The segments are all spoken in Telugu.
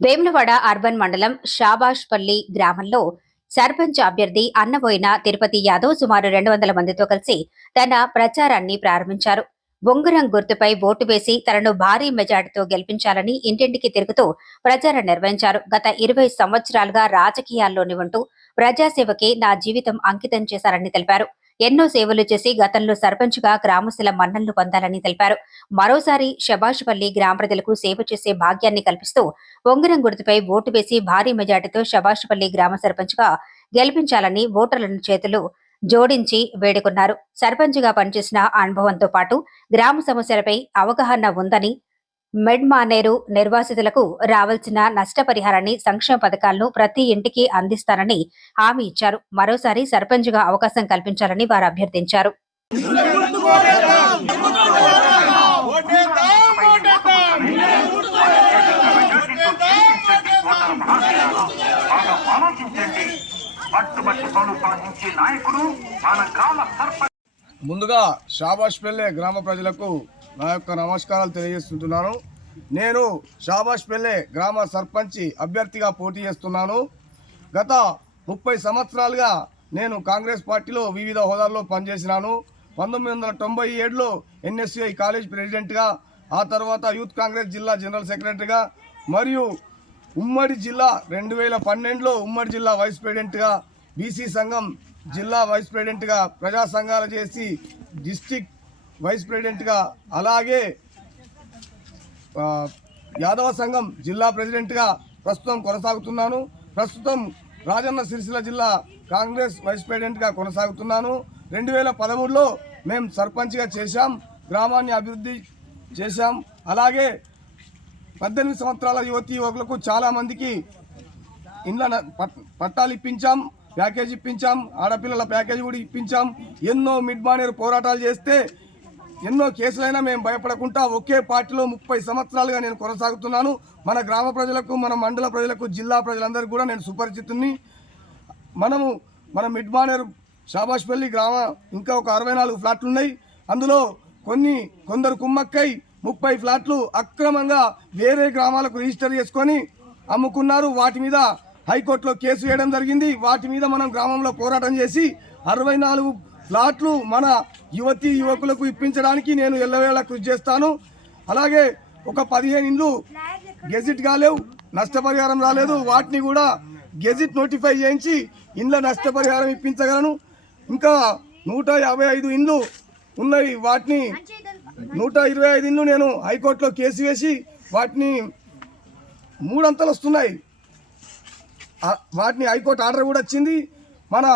వేములవాడ అర్బన్ మండలం షాబాష్పల్లి గ్రామంలో సర్పంచ్ అభ్యర్థి అన్నబోయిన తిరుపతి యాదవ్ సుమారు రెండు వందల మందితో కలిసి తన ప్రచారాన్ని ప్రారంభించారు. బొంగరం గుర్తుపై ఓటు వేసి తనను భారీ మెజార్టీతో గెలిపించాలని ఇంటింటికి తిరుగుతూ ప్రచారం నిర్వహించారు. గత ఇరవై సంవత్సరాలుగా రాజకీయాల్లోని ఉంటూ ప్రజాసేవకి నా జీవితం అంకితం చేశారని తెలిపారు. ఎన్నో సేవలు చేసి గతంలో సర్పంచ్గా గ్రామస్తుల మన్ననలు పొందాలని తెలిపారు. మరోసారి శబాష్పల్లి గ్రామ ప్రజలకు సేవ చేసే భాగ్యాన్ని కల్పిస్తూ ఉంగరం గుర్తుపై ఓటు వేసి భారీ మెజార్టీతో శబాష్పల్లి గ్రామ సర్పంచ్గా గెలిపించాలని ఓటర్లను చేతులు జోడించి వేడుకున్నారు. సర్పంచ్గా పనిచేసిన అనుభవంతో పాటు గ్రామ సమస్యలపై అవగాహన ఉందని మెడ్ మానేరు నిర్వాసితులకు రావాల్సిన నష్టపరిహారాన్ని సంక్షేమ పథకాలను ప్రతి ఇంటికి అందిస్తానని హామీ ఇచ్చారు. మరోసారి సర్పంచ్గా అవకాశం కల్పించాలని వారు అభ్యర్థించారు. ముందుగా షాబాష్ పెళ్ళే గ్రామ ప్రజలకు నా యొక్క నమస్కారాలు తెలియజేస్తుంటున్నాను. నేను షాబాష్ పెళ్ళే గ్రామ సర్పంచి అభ్యర్థిగా పోటీ చేస్తున్నాను. గత ముప్పై సంవత్సరాలుగా నేను కాంగ్రెస్ పార్టీలో వివిధ హోదాల్లో పనిచేసినాను. పంతొమ్మిది వందల తొంభై ఏడులో ఎన్ఎస్సిఐ కాలేజ్ ప్రెసిడెంట్గా ఆ తర్వాత యూత్ కాంగ్రెస్ జిల్లా జనరల్ సెక్రటరీగా మరియు ఉమ్మడి జిల్లా రెండు వేల పన్నెండులో ఉమ్మడి జిల్లా వైస్ ప్రెసిడెంట్గా బీసీ సంఘం జిల్లా వైస్ ప్రెసిడెంట్గా ప్రజా సంఘాలు చేసి డిస్టిక్ వైస్ ప్రెసిడెంట్గా అలాగే యాదవ సంఘం జిల్లా ప్రెసిడెంట్గా ప్రస్తుతం కొనసాగుతున్నాను. ప్రస్తుతం రాజన్న సిరిసిల్ల జిల్లా కాంగ్రెస్ వైస్ ప్రెసిడెంట్గా కొనసాగుతున్నాను. రెండు వేల పదమూడులో మేము సర్పంచ్గా చేశాం గ్రామాన్ని అభివృద్ధి చేశాం. అలాగే పద్దెనిమిది సంవత్సరాల యువతి యువకులకు చాలామందికి ఇండ్ల పట్- పట్టాలు ఇప్పించాం ప్యాకేజ్ ఇప్పించాం ఆడపిల్లల ప్యాకేజ్ కూడా ఇప్పించాం. ఎన్నో మిడ్ మానేరు పోరాటాలు చేస్తే ఎన్నో కేసులైనా మేము భయపడకుండా ఒకే పార్టీలో ముప్పై సంవత్సరాలుగా నేను కొనసాగుతున్నాను. మన గ్రామ ప్రజలకు మన మండల ప్రజలకు జిల్లా ప్రజలందరికీ కూడా నేను సుపరిచితుని మనము మన మిడ్ మానేరు షాబాష్పల్లి గ్రామ ఇంకా ఒక అరవై నాలుగు ఫ్లాట్లు ఉన్నాయి అందులో కొన్ని కొందరు కుమ్మక్కై ముప్పై ఫ్లాట్లు అక్రమంగా వేరే గ్రామాలకు రిజిస్టర్ చేసుకొని అమ్ముకున్నారు. వాటి మీద హైకోర్టులో కేసు వేయడం జరిగింది. వాటి మీద మనం గ్రామంలో పోరాటం చేసి అరవై నాలుగు ప్లాట్లు మన యువతి యువకులకు ఇప్పించడానికి నేను ఎల్లవేళ కృషి చేస్తాను. అలాగే ఒక పదిహేను ఇండ్లు గెజిట్ కాలేవు నష్టపరిహారం రాలేదు. వాటిని కూడా గెజిట్ నోటిఫై చేయించి ఇండ్ల నష్టపరిహారం ఇప్పించగలను. ఇంకా నూట యాభై ఐదు ఇండ్లు ఉన్నాయి. వాటిని నూట ఇరవై ఐదు ఇండ్లు నేను హైకోర్టులో కేసు వేసి వాటిని మూడంతలు వస్తున్నాయి. వాటిని హైకోర్టు ఆర్డర్ కూడా వచ్చింది. మన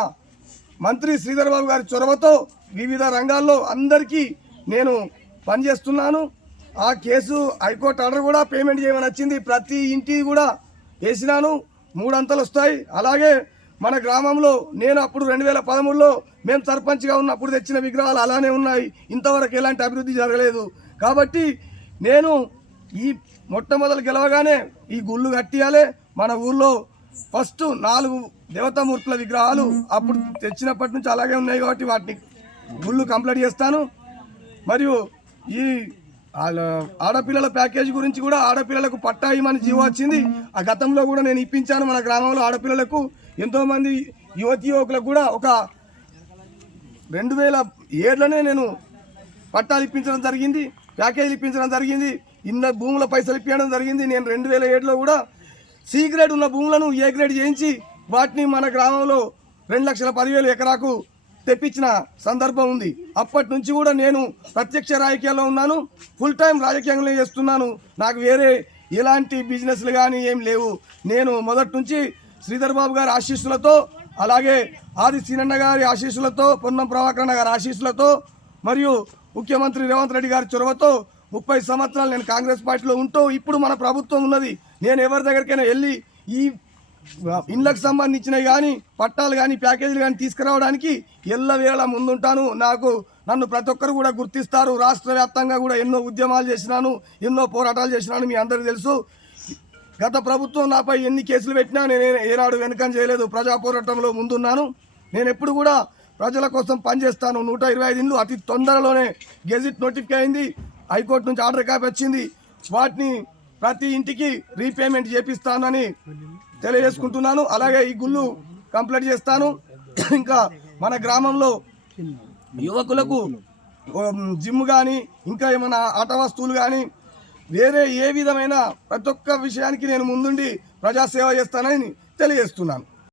మంత్రి శ్రీధర్ బాబు గారి చొరవతో వివిధ రంగాల్లో అందరికీ నేను పనిచేస్తున్నాను. ఆ కేసు హైకోర్టు ఆర్డర్ కూడా పేమెంట్ చేయమని వచ్చింది. ప్రతి ఇంటి కూడా వేసినాను. మూడంతలు వస్తాయి. అలాగే మన గ్రామంలో నేను అప్పుడు రెండు వేల పదమూడులో మేము సర్పంచ్గా ఉన్నప్పుడు తెచ్చిన విగ్రహాలు అలానే ఉన్నాయి. ఇంతవరకు ఎలాంటి అభివృద్ధి జరగలేదు. కాబట్టి నేను ఈ మొట్టమొదలు గెలవగానే ఈ గుళ్ళు కట్టియాలి. మన ఊర్లో ఫస్ట్ నాలుగు దేవతామూర్తుల విగ్రహాలు అప్పుడు తెచ్చినప్పటి నుంచి అలాగే ఉన్నాయి కాబట్టి వాటిని గుళ్ళు కంప్లీట్ చేస్తాను. మరియు ఈ ఆడపిల్లల ప్యాకేజ్ గురించి కూడా ఆడపిల్లలకు పట్టా ఇవ్వమని జీవో వచ్చింది. ఆ గతంలో కూడా నేను ఇప్పించాను మన గ్రామంలో ఆడపిల్లలకు. ఎంతోమంది యువతి యువకులకు కూడా ఒక రెండు వేల ఏడులోనే నేను పట్టాలు ఇప్పించడం జరిగింది ప్యాకేజీలు ఇప్పించడం జరిగింది ఇన్న భూముల పైసలు ఇప్పించడం జరిగింది. నేను రెండు వేల ఏడులో కూడా సి గ్రేడ్ ఉన్న భూములను ఏ గ్రేడ్ చేయించి వాటిని మన గ్రామంలో రెండు లక్షల పదివేలు ఎకరాకు తెప్పించిన సందర్భం ఉంది. అప్పటి నుంచి కూడా నేను ప్రత్యక్ష రాజకీయాల్లో ఉన్నాను. ఫుల్ టైం రాజకీయంలో చేస్తున్నాను. నాకు వేరే ఎలాంటి బిజినెస్లు కానీ ఏం లేవు. నేను మొదటి నుంచి శ్రీధర్ బాబు గారి ఆశీస్సులతో అలాగే ఆది సీనన్న గారి ఆశీస్సులతో పొన్నం ప్రభాకరణ గారి ఆశీస్సులతో మరియు ముఖ్యమంత్రి రేవంత్ రెడ్డి గారి చొరవతో ముప్పై సంవత్సరాలు నేను కాంగ్రెస్ పార్టీలో ఉంటూ ఇప్పుడు మన ప్రభుత్వం ఉన్నది. నేను ఎవరి దగ్గరికైనా వెళ్ళి ఈ ఇండ్లకు సంబంధించినవి కానీ పట్టాలు కానీ ప్యాకేజీలు కానీ తీసుకురావడానికి ఎల్లవేళ ముందుంటాను. నాకు నన్ను ప్రతి ఒక్కరు కూడా గుర్తిస్తారు. రాష్ట్ర వ్యాప్తంగా కూడా ఎన్నో ఉద్యమాలు చేసినాను ఎన్నో పోరాటాలు చేసినాను మీ అందరికీ తెలుసు. గత ప్రభుత్వం నాపై ఎన్ని కేసులు పెట్టినా నేను ఏనాడు వెనుకం చేయలేదు. ప్రజా పోరాటంలో ముందున్నాను. నేను ఎప్పుడు కూడా ప్రజల కోసం పనిచేస్తాను. నూట ఇరవై ఐదు ఇండ్లు అతి తొందరలోనే గెజిట్ నోటిఫికే అయింది. హైకోర్టు నుంచి ఆర్డర్ కాపీ వచ్చింది. వాటిని ప్రతి ఇంటికి రీపేమెంట్ చేపిస్తానని తెలియజేసుకుంటున్నాను. అలాగే ఈ గుళ్ళు కంప్లీట్ చేస్తాను. ఇంకా మన గ్రామంలో యువకులకు జిమ్ కానీ ఇంకా ఏమైనా ఆట వస్తువులు కానీ వేరే ఏ విధమైన ప్రతి ఒక్క విషయానికి నేను ముందుండి ప్రజాసేవ చేస్తానని తెలియజేస్తున్నాను.